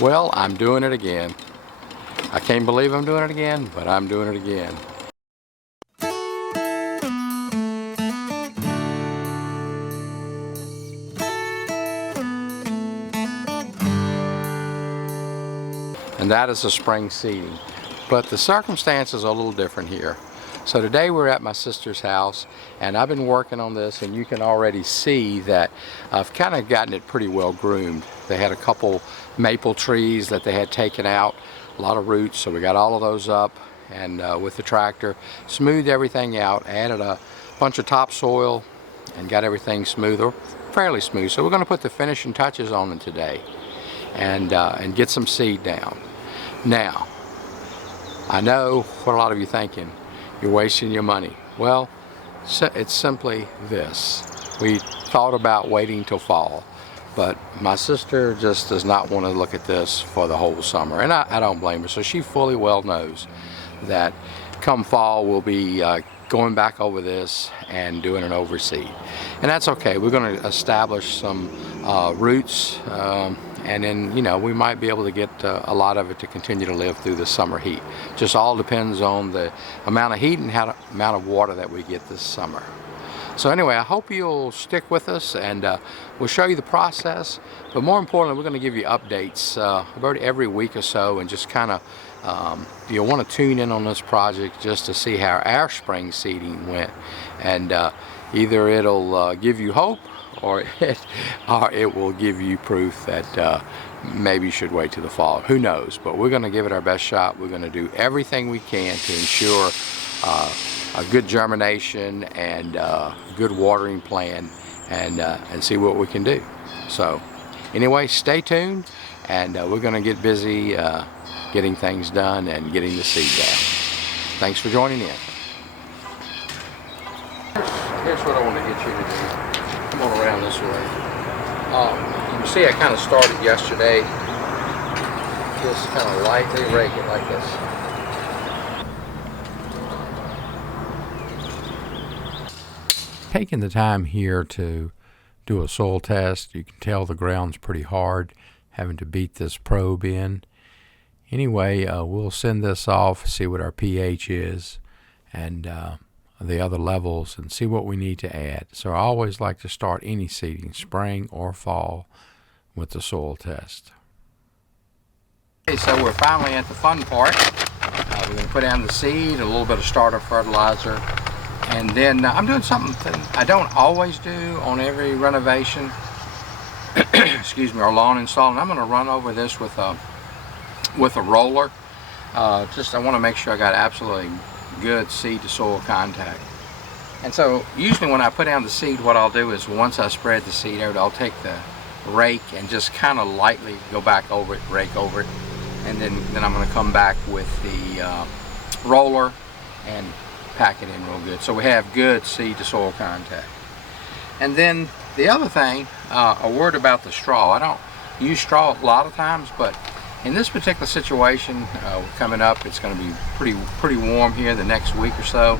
Well, I'm doing it again. I can't believe I'm doing it again, but I'm doing it again. And that is the spring seeding. But the circumstances are a little different here. So today we're at my sister's house, and I've been working on this, and you can already see that I've kind of gotten it pretty well groomed. They had a couple maple trees that they had taken out, a lot of roots, so we got all of those up, and with the tractor smoothed everything out, added a bunch of topsoil and got everything smooth, or fairly smooth. So we're going to put the finishing touches on it today and get some seed down. Now, I know what a lot of you are thinking. You're wasting your money. Well, it's simply this. We thought about waiting till fall, but my sister just does not want to look at this for the whole summer, and I don't blame her. So she fully well knows that come fall we'll be going back over this and doing an overseed, and that's okay. We're going to establish some roots, and then, you know, we might be able to get a lot of it to continue to live through the summer heat. Just all depends on the amount of heat and amount of water that we get this summer. So anyway, I hope you'll stick with us, and we'll show you the process. But more importantly, we're going to give you updates about every week or so, and just kind of you'll want to tune in on this project just to see how our spring seeding went, and either it'll give you hope, or it will give you proof that maybe you should wait till the fall. Who knows? But we're going to give it our best shot. We're going to do everything we can to ensure a good germination and good watering plan, and see what we can do. So anyway, stay tuned, and we're going to get busy getting things done and getting the seed down. Thanks for joining in. Here's what I want to get you to do. Come on around this way. You can see I kind of started yesterday. Just kind of lightly rake it like this. Taking the time here to do a soil test. You can tell the ground's pretty hard, having to beat this probe in. Anyway, we'll send this off, see what our pH is, and the other levels, and see what we need to add. So I always like to start any seeding, spring or fall, with the soil test. Okay, so we're finally at the fun part. We're going to put down the seed, a little bit of starter fertilizer, and then I'm doing something I don't always do on every renovation, excuse me, or lawn install, and I'm going to run over this with a roller. I want to make sure I got absolutely good seed to soil contact. And so usually when I put down the seed, what I'll do is once I spread the seed out, I'll take the rake and just kind of lightly go back over it, rake over it, and then I'm going to come back with the roller and pack it in real good, so we have good seed to soil contact. And then the other thing, a word about the straw. I don't use straw a lot of times, but in this particular situation, coming up, it's going to be pretty warm here the next week or so,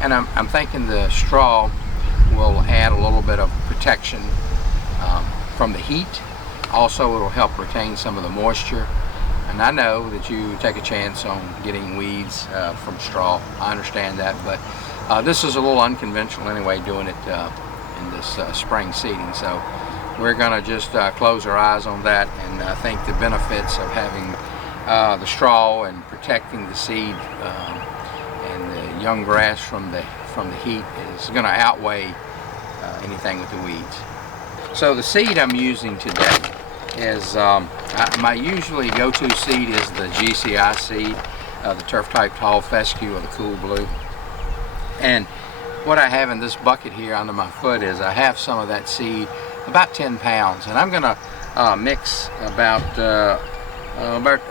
and I'm thinking the straw will add a little bit of protection from the heat. Also, it'll help retain some of the moisture. And I know that you take a chance on getting weeds from straw. I understand that, but this is a little unconventional anyway, doing it in this spring seeding. So we're going to just close our eyes on that, and I think the benefits of having the straw and protecting the seed and the young grass from the heat is going to outweigh anything with the weeds. So the seed I'm using today is my usually go-to seed is the GCI seed, the Turf Type Tall Fescue or the Cool Blue. And what I have in this bucket here under my foot is I have some of that seed, about 10 pounds, and I'm going to mix about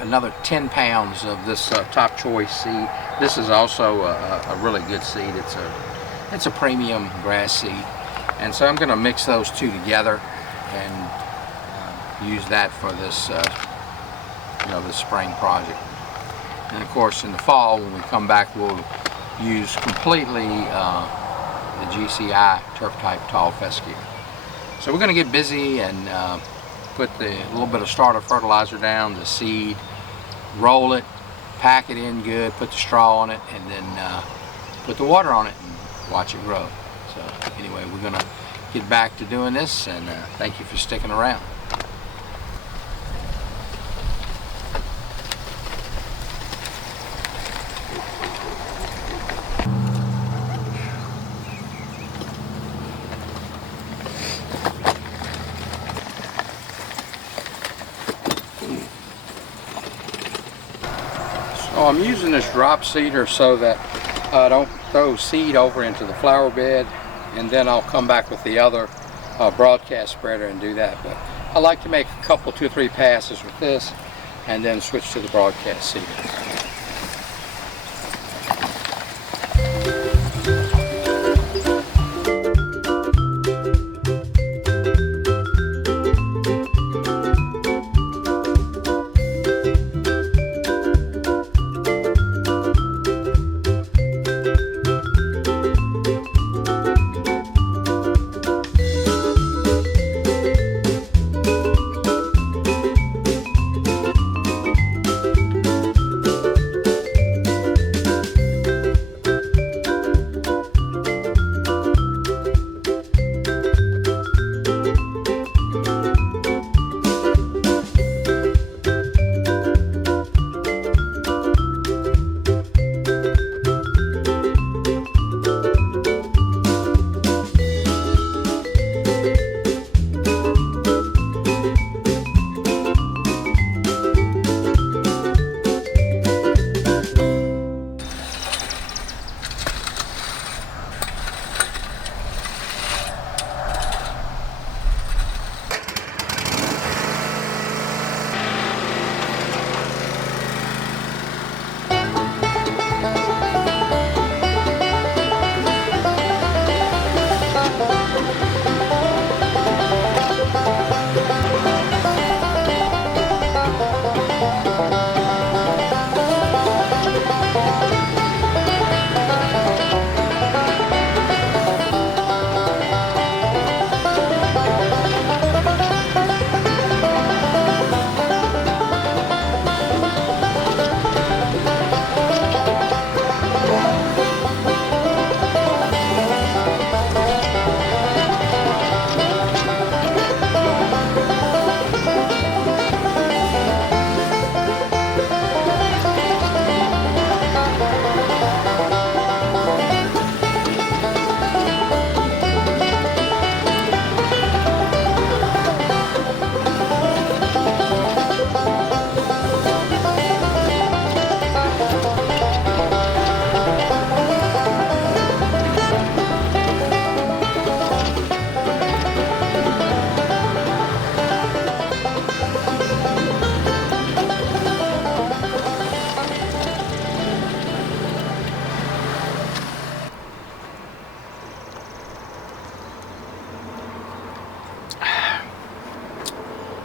another 10 pounds of this Top Choice seed. This is also a really good seed. It's a premium grass seed, and so I'm going to mix those two together and use that for this this spring project. And of course in the fall when we come back, we'll use completely the GCI Turf Type Tall Fescue. So we're going to get busy and put the little bit of starter fertilizer down, the seed, roll it, pack it in good, put the straw on it, and then put the water on it and watch it grow. So anyway, we're gonna get back to doing this, and thank you for sticking around. So I'm using this drop seeder so that I don't throw seed over into the flower bed, and then I'll come back with the other broadcast spreader and do that. But I like to make a couple, 2 or 3 passes with this and then switch to the broadcast seeder.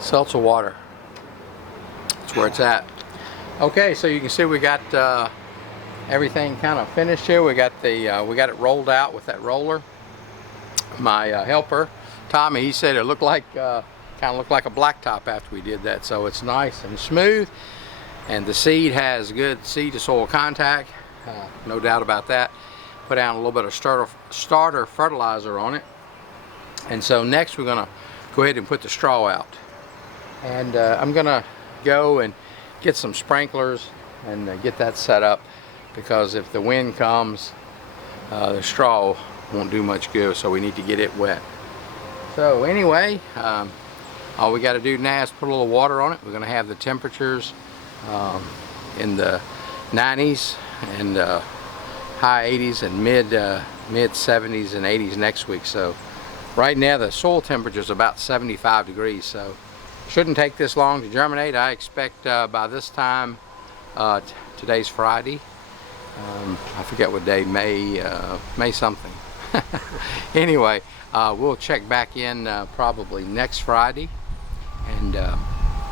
Seltzer water. That's where it's at. Okay, so you can see we got everything kind of finished here. We got it rolled out with that roller. My helper, Tommy, he said it looked like kind of looked like a blacktop after we did that. So it's nice and smooth, and the seed has good seed to soil contact. No doubt about that. Put down a little bit of starter fertilizer on it, and so next we're gonna go ahead and put the straw out. And I'm gonna go and get some sprinklers and get that set up, because if the wind comes, the straw won't do much good, so we need to get it wet. So anyway, all we got to do now is put a little water on it. We're gonna have the temperatures in the 90s and high 80s and mid 70s and 80s next week. So right now the soil temperature is about 75 degrees, so shouldn't take this long to germinate. I expect by this time, today's Friday, I forget what day, May something. Anyway, we'll check back in probably next Friday and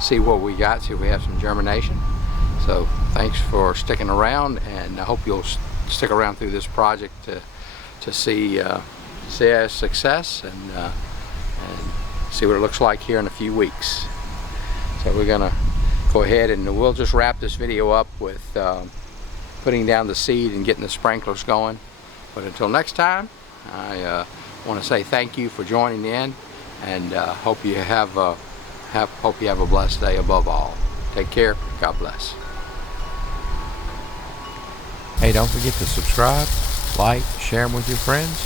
see what we got, see if we have some germination. So thanks for sticking around, and I hope you'll stick around through this project to see our success and see what it looks like here in a few weeks. So we're gonna go ahead and we'll just wrap this video up with putting down the seed and getting the sprinklers going. But until next time, I want to say thank you for joining in, and hope you have a blessed day above all. Take care. God bless. Hey, don't forget to subscribe, like, share them with your friends.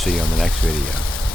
See you on the next video.